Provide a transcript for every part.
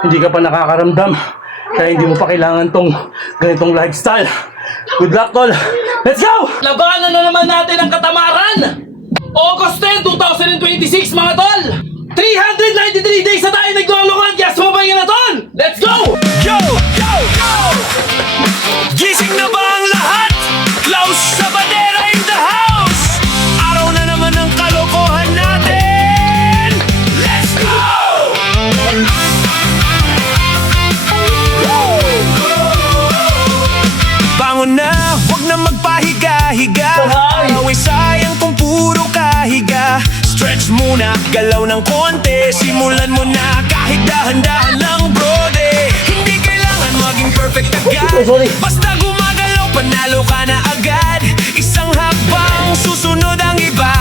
Hindi ka pa nakakaramdam kaya hindi mo pa kailangan tong ganitong lifestyle. Good luck, tol. Let's go! Labanan na naman natin ang katamaran! August 10, 2026, mga tol! 393 days na tayo naglolokon, kaya sumabay ka na, tol! Let's go! Yo! Yo! Yo! Gising na ba ang lahat? Klaus sa bandera in the house! Araw na naman ang kalokohan natin! Let's go! Bangon na, wag na magpahiga-higa. Away sayang kung puro kahiga. Stretch muna, galaw ng konti. Simulan mo na kahit dahan-dahan lang, brode. Hindi kailangan maging perfect agad. Basta gumagalaw, panalo ka na agad. Isang habang susunod ang iba.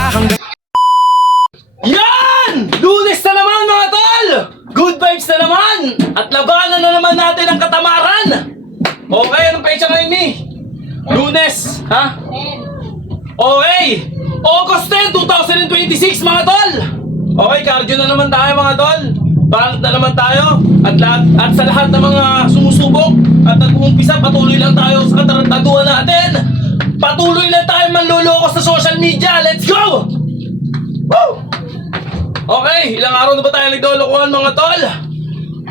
Yan! Lunes na naman, mga tol! Good vibes na naman! At labanan na naman natin ang katamaran! Okay, anong pecha ngayon, Mi? Lunes, ha? Okay! August 10, 2026, mga tol! Okay, cardio na naman tayo, mga tol! Banat na naman tayo! At sa lahat ng mga sumusubok at nag-uumpisa, patuloy lang tayo sa katarantaduhan natin! Patuloy lang tayo manluloko sa social media! Let's go! Woo! Okay, ilang araw na ba tayo naglolokohan, mga tol?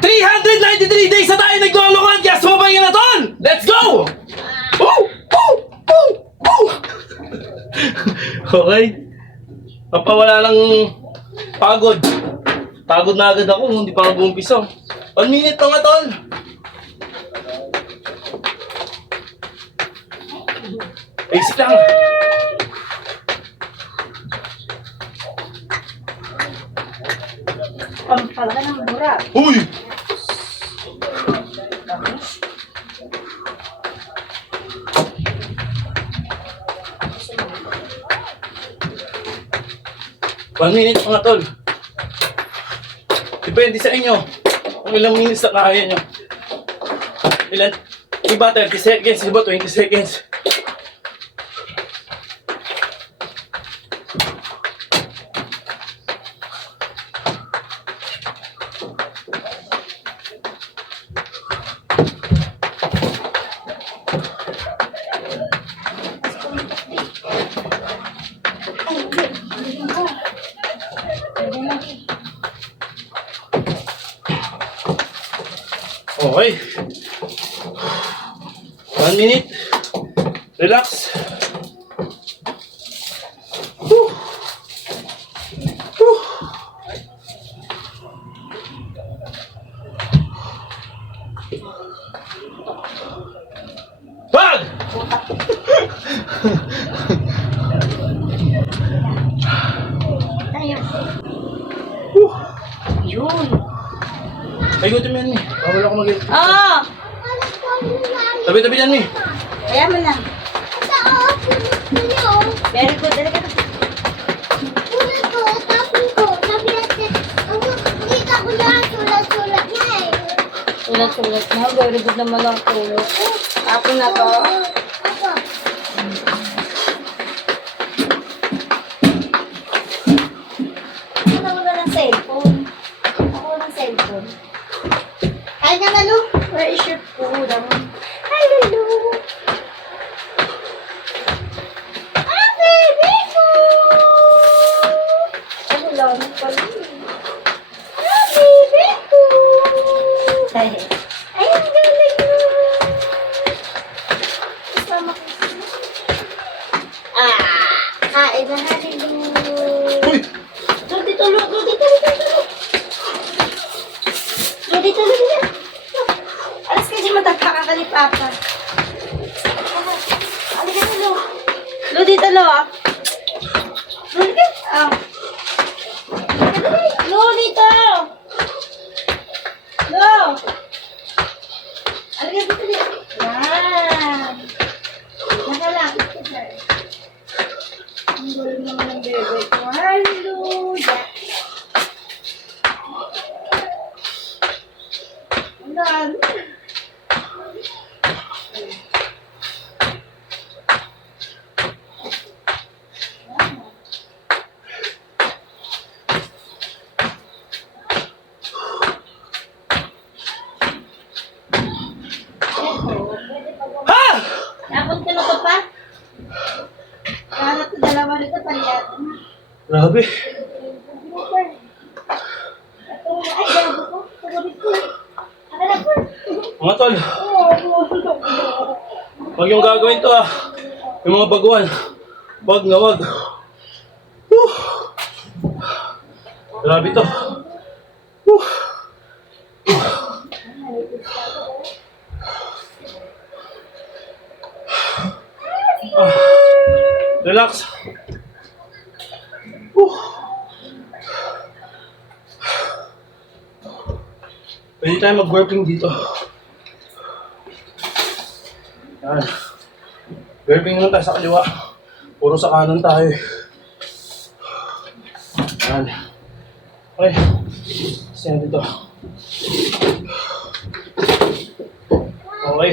393 days na tayo naglolokohan, kaya sumabay ka na, tol! Let's go! Woo! Woo! Woo! Woo! Okay. Papawala ng pagod. Pagod na agad ako, hindi pa ako umpisa. 1 minute mga tol. Basic lang. Pampalaga ng burak. Uy! One minute mga tol. Depende sa inyo kung ilang minutes na kaya nyo. Ilan? Iba 30 seconds, iba 20 seconds. Okay. 1 minute. Relax. Whew. Whew. Bag! Tayo. Whew. Yun. Ay, gutom yan, Mi. Bawal ako mag-edit. Oo! Tabi-tabi yan, Mi. Kaya mo lang. Very good. Dali ka. Sulat-sulat na. Very good naman ang tulog. Tapos na to. Ako na ng cellphone. Ako ng cellphone. Ay nga na, Lu. Where is your food? Hi, Lulu. Ah, baby ko. Ano lang pala. Ah, baby ko. Ay, ang galing mo. Kasama ko. Kain na na, Lulu. Uy! Lu, dito, Lu. Lu, dito, dito, dito. Lu, dito, Lu, dito. Alas kasi matagpaka ka ni Papa. Halika na, Lu. Lu, dito, Lu, ah. Lu, dito. Ah. Lu, dito. Lu. Halika dito, dito. Yan. Naka lang. Ang galing naman ng bebe ko. Hallelujah. Ang dami. Grabe. Mga tol, wag yung gagawin to ah. Yung mga baguhan. Wag na wag. Whew. Grabe to. Whew. Ah, relax. Whew. Pwede tayo mag-burping dito. Yan. Burping naman tayo sa kaliwa. Puro sa kanan tayo. Yan. Okay. Saan dito? Okay.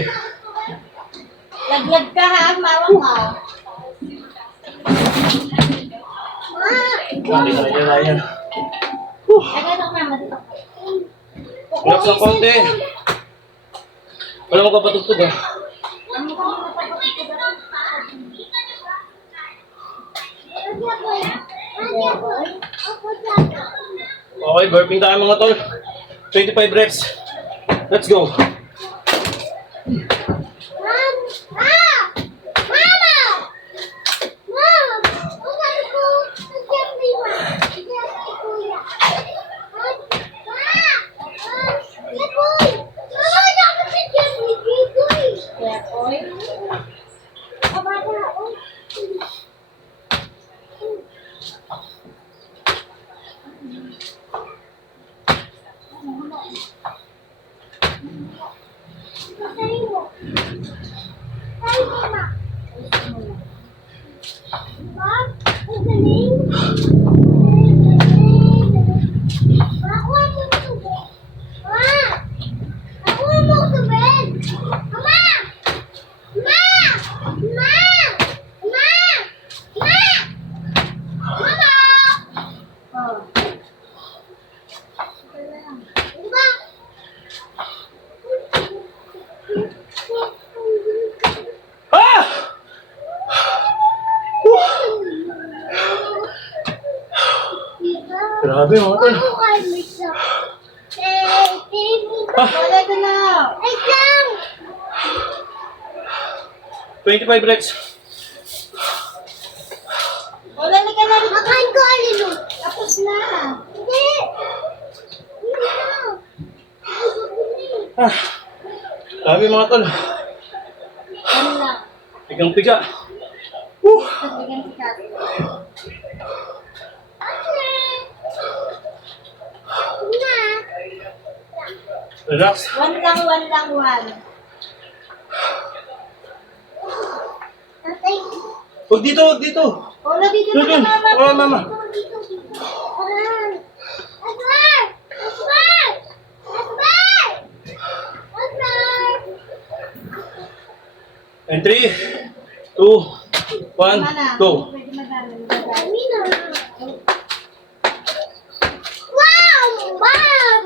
Laglag ka ha, mawang ka. Kali ka na yan. Naganak naman dito. Relax ng konti. Wala mo kapatugtog ah. Okay, burping tayo mga tol. 25 reps. Let's go. Grabe mga tol. Wala ka na. 25 reps. Wala na ka na. Makain ko, Alilo. Tapos na. Hindi. Hindi na. Grabe mga tol. Ano na? Pigang-piga. Pagbigyan si Kat. Relax. One lang. Tatay. Huwag dito, huwag dito. Wala dito Doon, doon. na Oo, mama. Dito. Asmar! Asmar! Asmar! Asmar! And 3, 2, 1, go. Pwede madami. Madami na. Wow! Wow!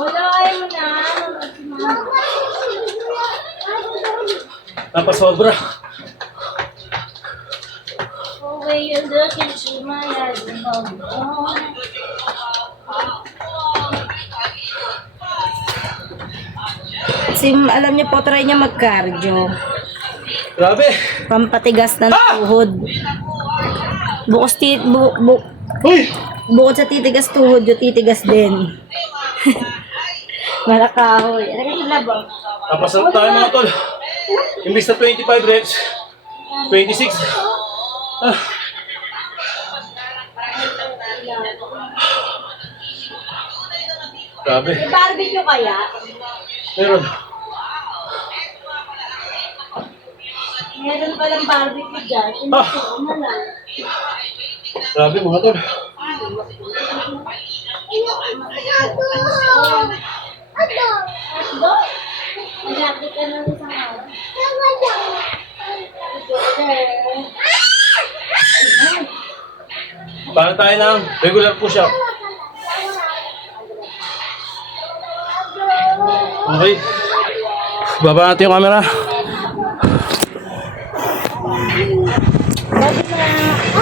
Wala, ayaw mo na. Napasobra. Away you're looking to my eyes. Kasi alam niyo po, try niya mag-cardio. Grabe. Pampatigas ng tuhod. Uy! Bukod sa titigas tuhod, yung titigas din. Malakahoy. Ano ka sila ba? Napasan tayo mga tol. Imbis na 25 reps, 26. Grabe. May barbecue kaya? Meron. Meron palang barbecue dyan. Inusuko na lang. Grabe mga tol. Hotdog? Malaki ka ng isang araw. Para tayo ng regular push-up. Okay. Baba natin yung camera.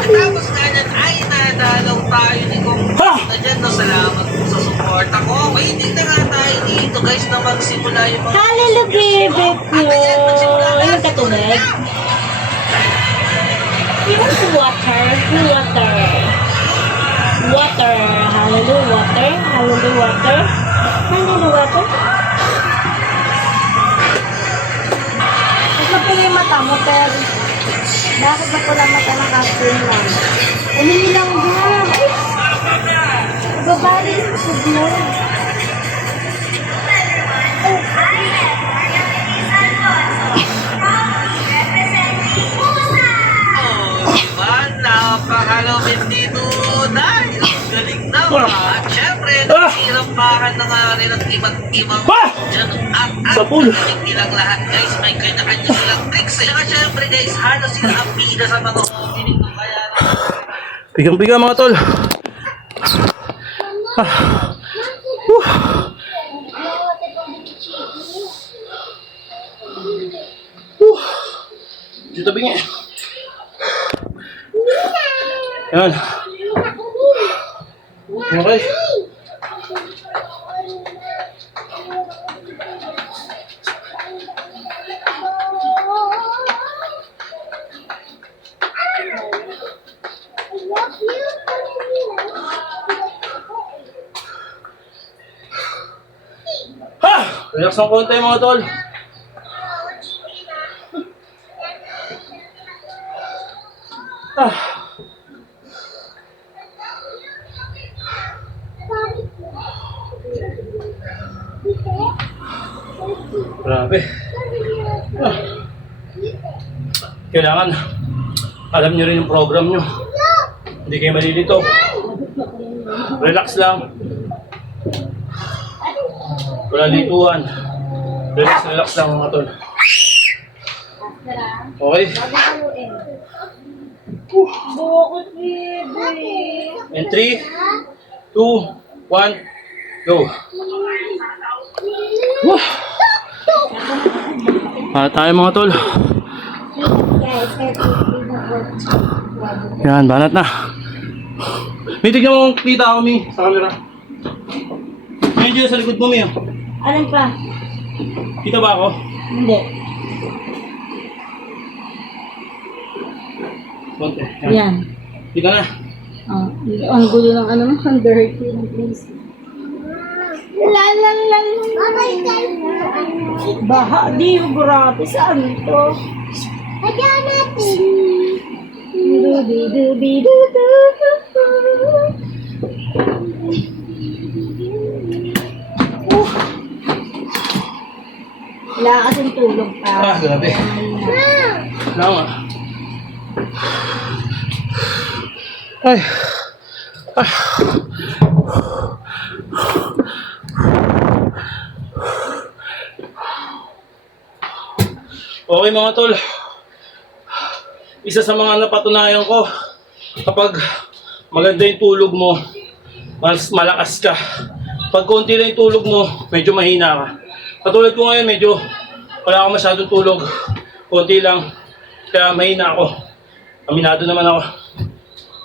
Tapos ganyan ay nadalaw tayo ni Kong Ha! na dyan, no, salamat po sa support ako. Waiting na nga tayo dito guys na magsimula yung mga Hallelujah, baby ko. Ano ka tunog? Yung water. Water. Water. Hallelujah, water. Hallelujah, water. Hallelujah, water. Mas mapula yung mata mo, pero bakit mapula mata ng captain lang? Umingi lang ba? Ay! Babali yung signal. diba? Napakalawin dito dahil ang galing naman. At syempre, nagsirampahan na nga rin ang iba't ibang dyan at Sa pool. galing nilang lahat guys. May kanya-kanya silang tricks. Kaya syempre guys, halos sila ang bida sa mga opening ng kaya Bigang-bigang mga tol. Ah. Woo. Woo. Dito tabi nga. Yan. Okay. Ha! Relax ng konti mga tol. Ah. Grabe. Ah. Kailangan alam nyo rin yung program nyo. Hindi kayo malilito. Relax lang. Walang lituan. Relax lang mga tol. Okay? Bakit, baby? And 3, 2, 1, go. Woo! Para tayo mga tol. Yan, banat na. May tignan mo kung kita ako, Mi, sa camera. Medyo sa likod mo, Mi. Oh. Alin pa? Kita ba ako? Hindi. Konti. Yan. Kita na. Oh, ang gulo ng ano, ang dirty ng place. La la la la. Baha, di, grabe, saan ito? Lagyan natin. Du-du-du-du-du-du. Wala kasing tulog pa. Ah, grabe. Lama. Ay. Ah. Okay mga tol. Isa sa mga napatunayan ko, kapag maganda yung tulog mo, mas malakas ka. Pag konti lang yung tulog mo, medyo mahina ka. Katulad ko ngayon, medyo wala akong masyadong tulog. Konti lang. Kaya mahina ako. Aminado naman ako.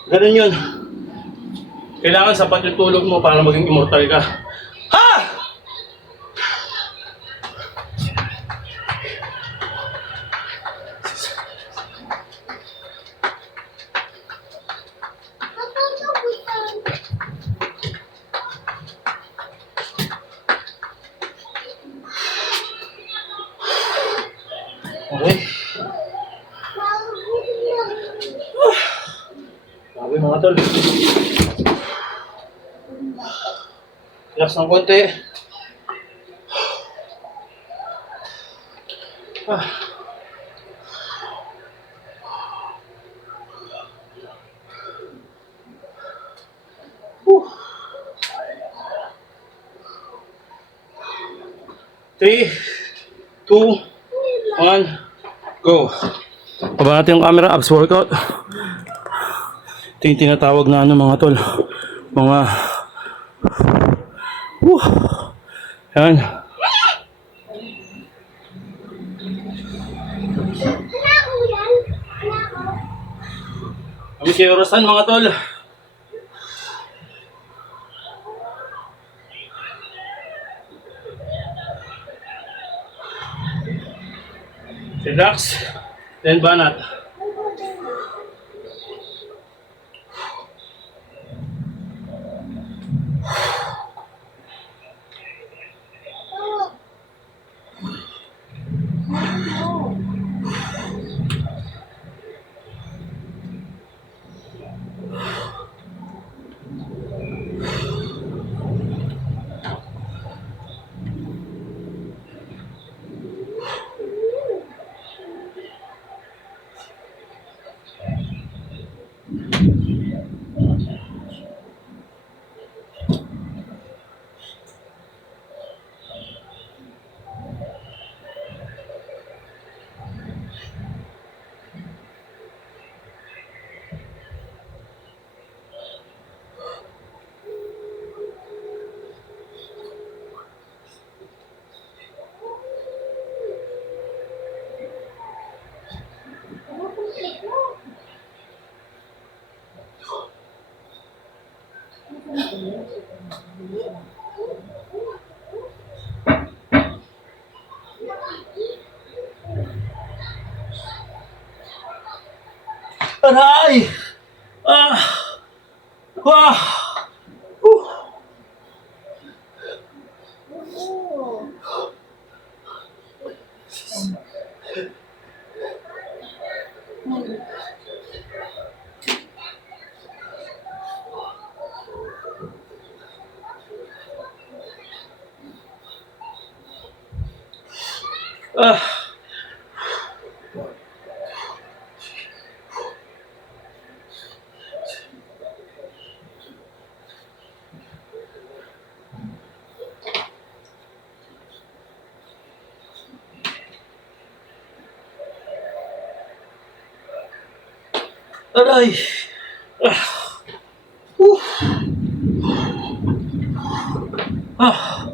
Ganun yun. Kailangan sapat yung tulog mo para maging immortal ka. Ha! Okay. Sabi mga tol. Relax ng konti. Ah. Whew. 3, 2, 1, go. Baba natin yung camera, abs workout. Ito yung tinatawag na ano mga tol. Mga... Yan. Kami si Orasan mga tol. Si Dax, then Banat. Aray! Ah! Wah! Ah! Aray! Ah! Ah!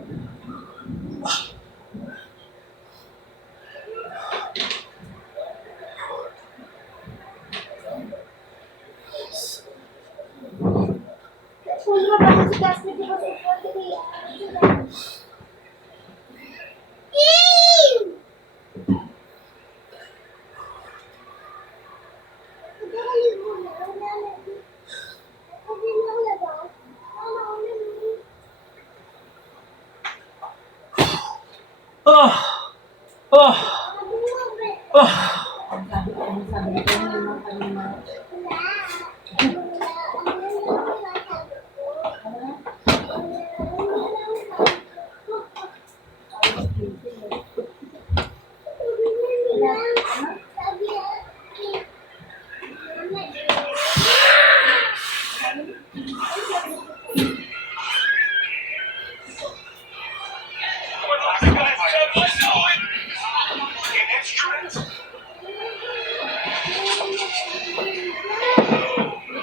Puno ba si Gasly? Di ba sa ipon? Ah! Ah! Ah!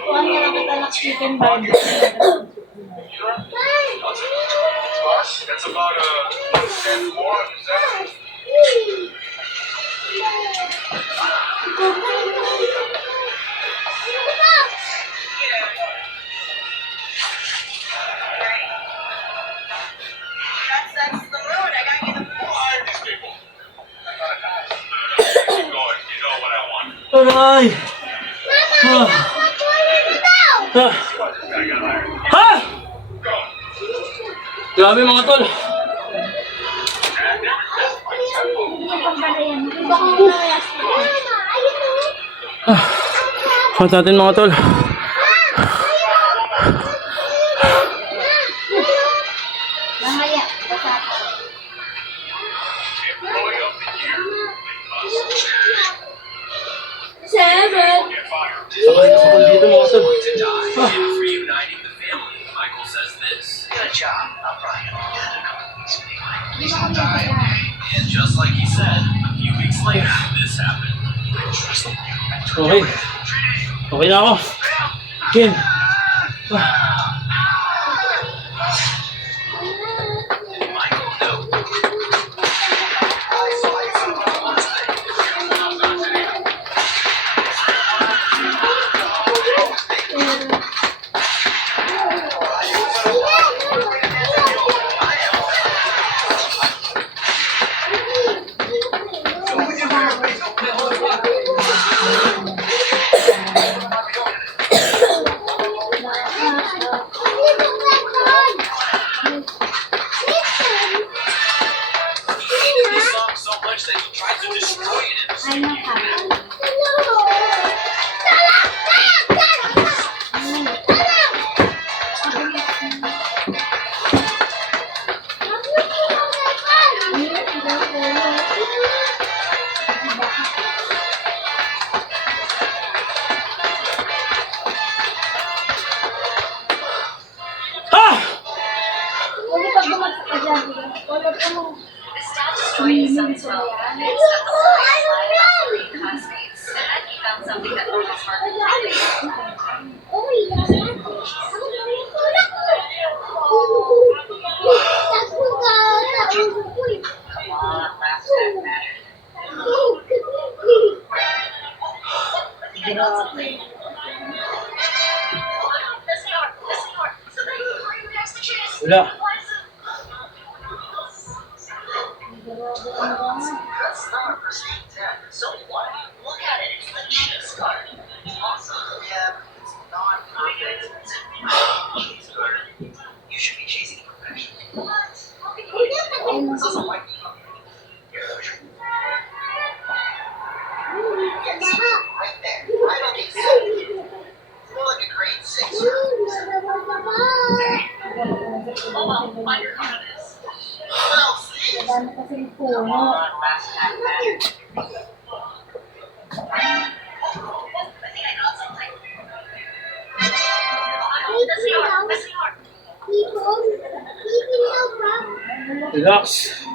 Kuhan nga lang kita ng chicken burger. That's about $1 more. Is that? That's the road. I gotta get the These people. Keep going. You know what I want. Aray! Ah! Ah! Ha? Grabe mga tol. Count natin mga tol. Mamaya, basta. Employee of the year. Seven. Sabay na sabay dito mga tol. to die and reuniting the family. Michael says this. Good job. I'm Brian. He's gonna die. And just like he said, a few weeks later, this happened. Okay. Okay na ako. Ken. Ay, nakaka. Ah! Huwag pag bumagsak ka dyan. Wala ka mo. Wala. So what? Look at it. It's the cheese card. It's awesome. Yeah, it's not perfect. It's a cheese card. You should be chasing perfection. What? This doesn't like me. Right there. I don't think so. It's more like a grade 6. Oh well, find your confidence. Well, see? Dami kasing puno. Come on, last time there. Relax.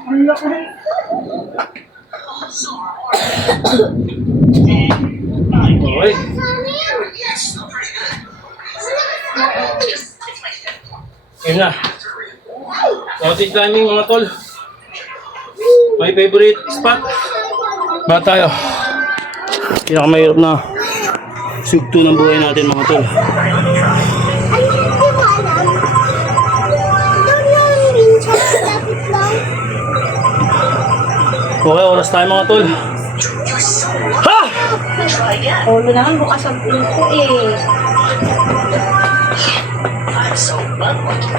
Ang laki. Okay. Yun na. Mountain climbing mga tol. My favorite spot. Ba tayo? Pinakamahirap na sugto ng buhay natin mga tol. Ay, hindi ko alam. Doon yung minsan, lapit lang. Okay, oras tayo mga tol. Ha! Ulo naman bukas ang pinto eh. I'm so unlucky.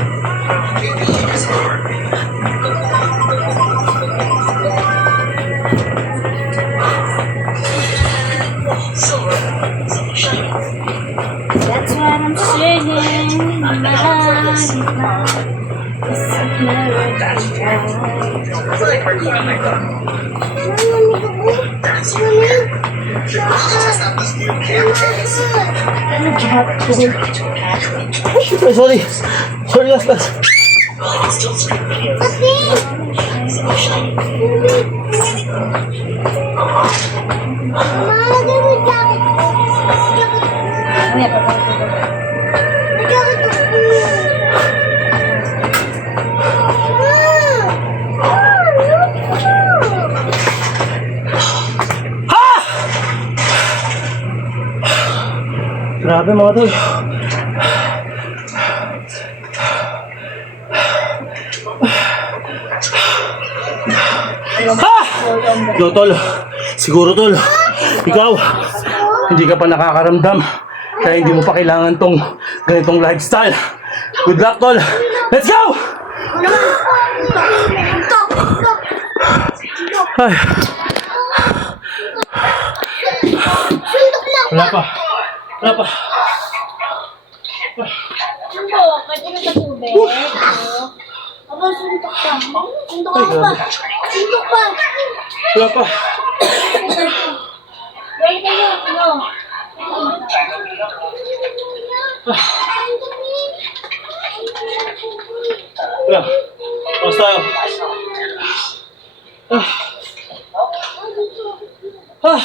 That's what I'm saying. Sorry. Sorry, last. Grabe mga tol. Ha! Yo tol, siguro tol, ikaw, hindi ka pa nakakaramdam kaya hindi mo pa kailangan tong ganitong lifestyle. Good luck tol. Let's go! Ay. Wala pa. Wala pa. Suntok, pwede na sa tubig. Aba, suntok ka. Suntok Ay, ako pa. grabe. Suntok pa. Wala pa. Wait kayo, ano? Wala. Tapos tayo. Ah.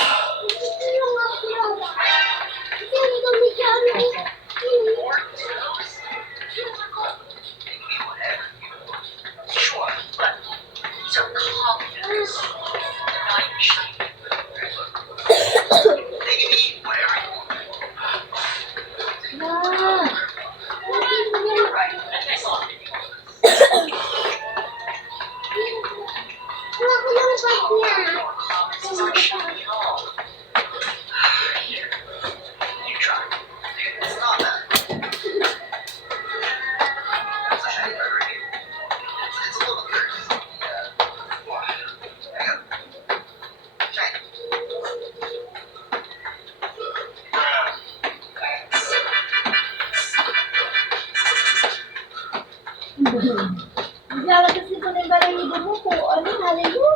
Naglalagay dito na yung balahibo mo po. Ano, halin mo?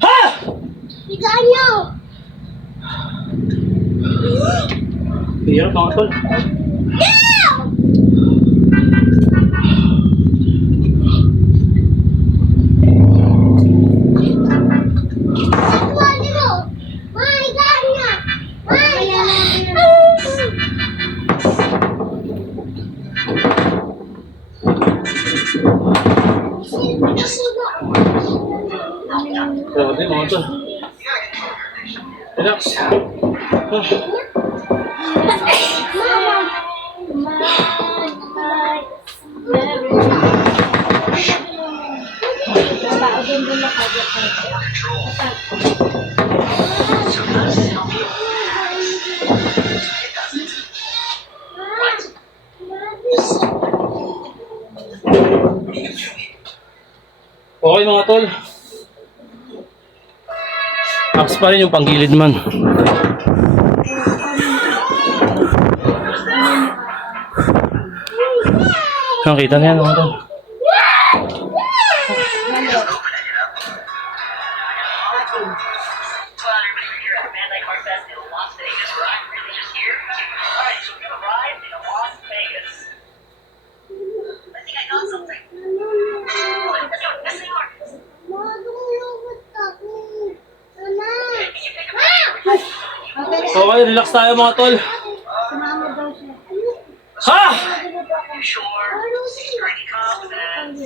Ha! Higaan niyo! Hirap mga tol. Higaan niyo! Higaan niya! Grabe mga tol. Relax. Okay mga tol. Ax pa rin yung panggilid man. Nakita na yan mga tol. Well, everybody, we're here at Mandalay Car Fest in Las Vegas, where I'm really just here. Alright, so we're gonna ride in Las Vegas. I think I got something. Let's go, let's go. Can you pick up? Okay, relax tayo mga tol. Sumama daw siya. Ha! You sure? It's pretty confident.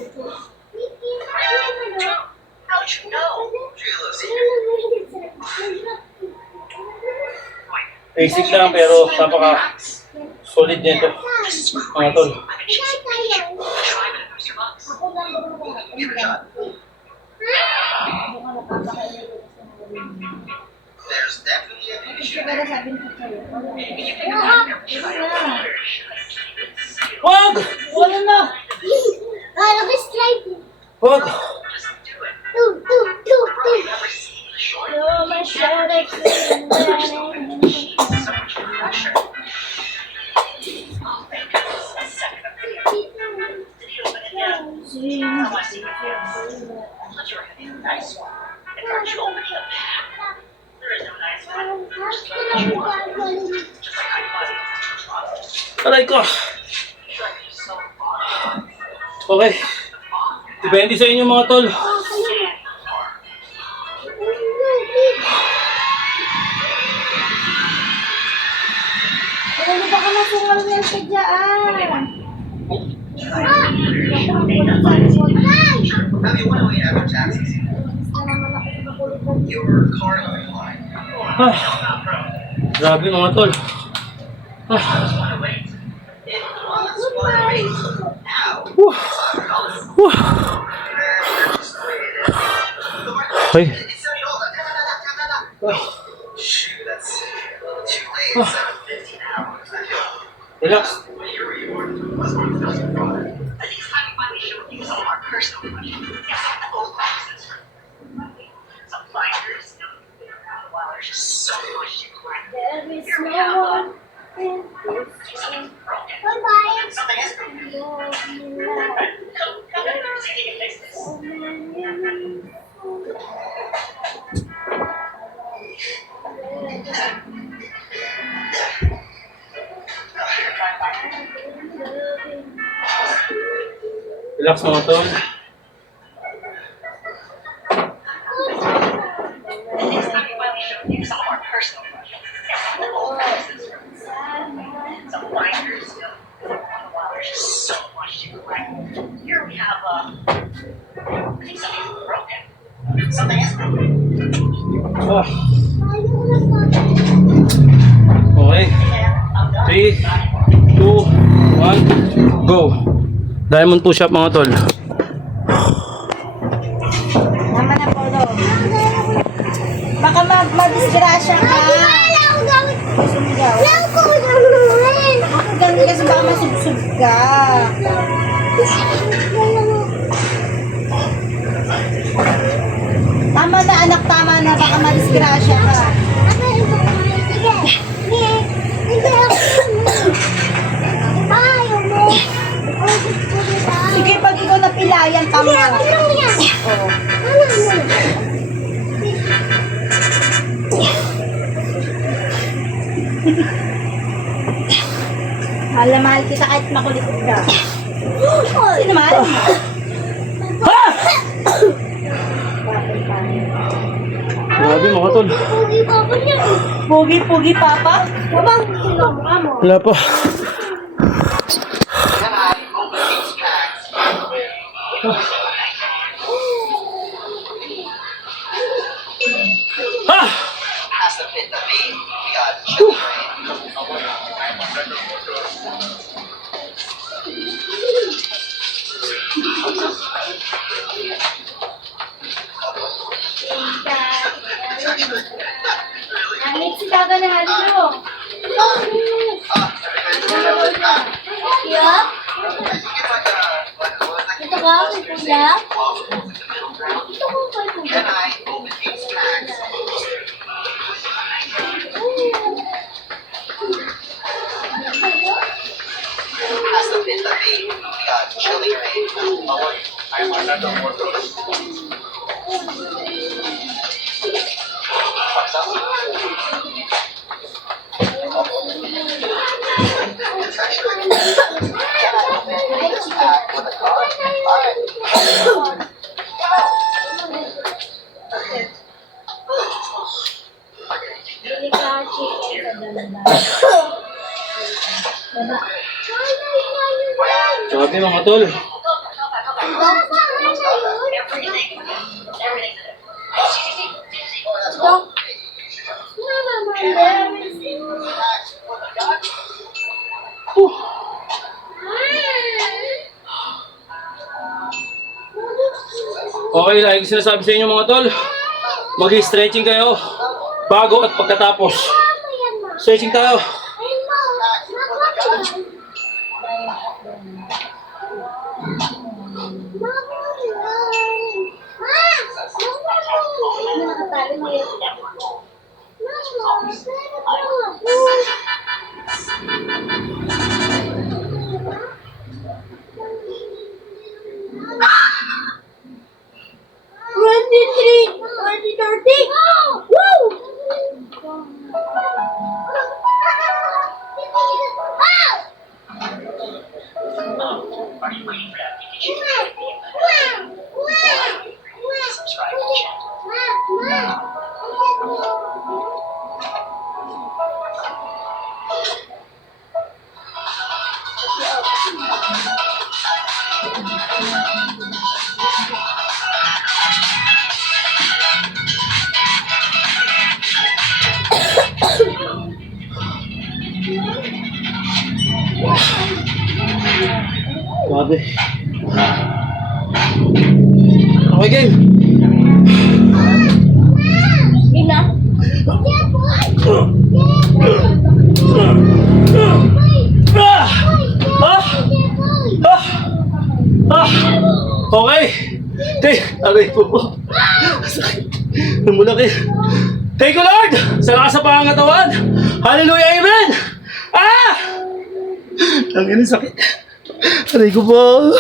How'd you know? Basic lang pero napaka solid nito. Mga tol. I've been chasing Pikachu. Try it and boost your bucks. Give it a shot. There's definitely a big issue there. Can you pick up your child? Wag! Wala na. Nag-strike. Wag! Just do it. Two. Never seen the short. Oh, my shoulder. So much pressure. Oh, thank goodness. A second of video. Did you open it yet? Oh, I see what it is. I thought you were having a nice one. And aren't you opening a pack? There is no nice one. Just like what you want. Just like I was. Aray ko! Sure, you're so fun. Okay. Depende sa inyo mga tol. Ano ba ka nasungal niya sa dyan? Have you went away after tax season? Your car line line. Ah, grabe mga tol. Ah, It was one race. Now, whew. Okay. it's $70. Shoot, that's too late. It's 7:50 now. I feel Relax. your reward was one of those product. I think it's time we finally show you some of our personal questions. Yeah, some of the old practices. Some finders, you know, they've been around a while. There's just so much to learn. There is Here we no have one. something broken. Bye-bye. Something is broken. Come in, see if you can fix this. Relax mga tol. I think it's time we finally show you some of our personal questions. Yeah, some of the old practices. Some finders, you know, they've been around a while. There's just so much to learn. Here we have, I think something's broken. Something is broken. Ah, okay. 3, 2, 1, go. Diamond push-up mga tol. Tama na, Polo. Baka madisgrasya ka. Sumigaw. Ganun kasi baka masubsub ka. Tama na, anak. Tama na. Baka madisgrasya ka. Mahal na mahal kita kahit makulit ka. Sino mahal mo? Ha! Grabe mga tol. Pugi papa niya. Pugi-pugi, Papa. Babang, sino mukha mo? Wala pa. Can I open these packs? Ha! Has to fit the theme. We got chili grain. Amit si Taga na halo. Yup. Ito ka, kay Kuya? Ito ko kay Kuya. Can I open these packs? Has to fit the theme. We got chili grain. Bili ka chicken sa dalawa. Diba? Grabe mga tol. Okay, lagi ko sinasabi sa inyo mga tol. Mag-stretching kayo. Bago at pagkatapos. Stretching tayo. Grabe. Okay, game. Game na? Ah! Ah! Ah! Ah! Okay. Aray po po. Sakit. Namulaki. Thank you, Lord! Sa lakas sa pangangatawan. Hallelujah, amen! Ah! Ang sakit. Aray ko po.